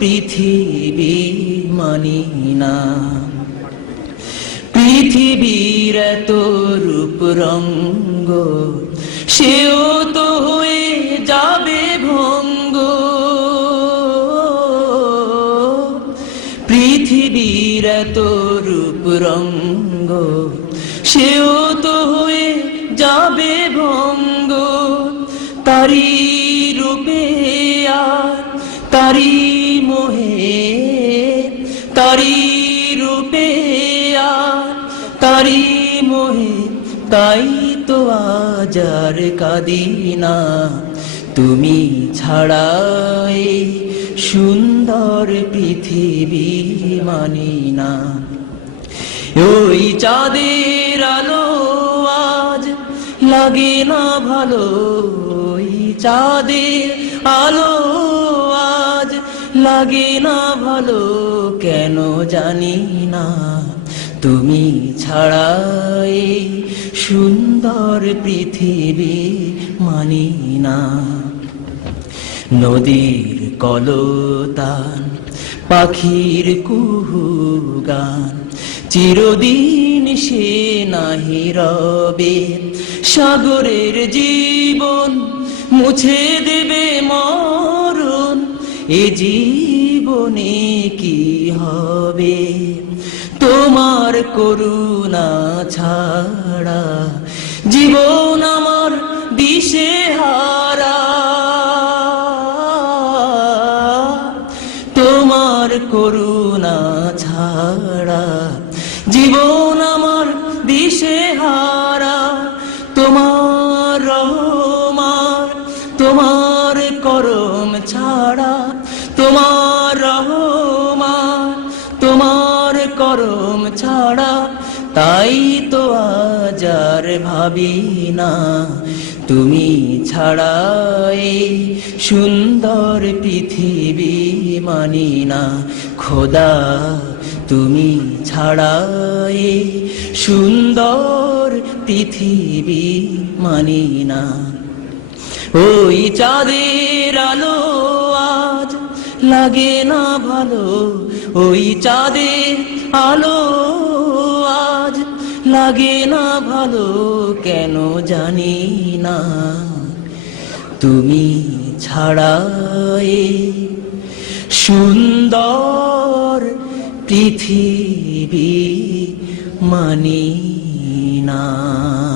পৃথিবী মানি না। পৃথিবীর এত রূপ রঙ্গ, সেও তো হয়ে যাবে ভঙ্গ। পৃথিবীর এত রূপ রঙ্গ, সেও তো হয়ে যাবে ভঙ্গ। তারি রূপে আর তারি তাই তো আজার কাদিনা তুমি ছাড়াই সুন্দর পৃথিবী মানি না। ওই চাঁদের আলো আজ লাগে না ভালো। ওই চাঁদের আলো আজ লাগে না ভালো, কেন জানি না। তুমি ছাড়াই সুন্দর পৃথিবী মানি না। নদীর কলতান, পাখির কুহু গান চিরদিন সে নাহি রবে। সাগরের জীবন মুছে দেবে মরণ, এ জীবনে কি হবে? তোমার করুণা ছাড়া, জীবন আমার দিশে হারা। তোমার করুণা ছাড়া, জীবন আমার দিশে হারা। তোমার রহমার, তোমার করম ছাড়া, তোমার তোমার ছাড়া, তাই তো আজার ভাবি না। তুমি ছাড়া এই সুন্দর পৃথিবী মানি না। খোদা, তুমি ছাড়া এই সুন্দর পৃথিবী মানি না। ওই চাঁদের আলো আজ লাগে না ভালো, ওই চাঁদের আলো আজ। লাগে না ভালো, কেন জানি না। তুমি ছাড়া এই সুন্দর পৃথিবী মানি না।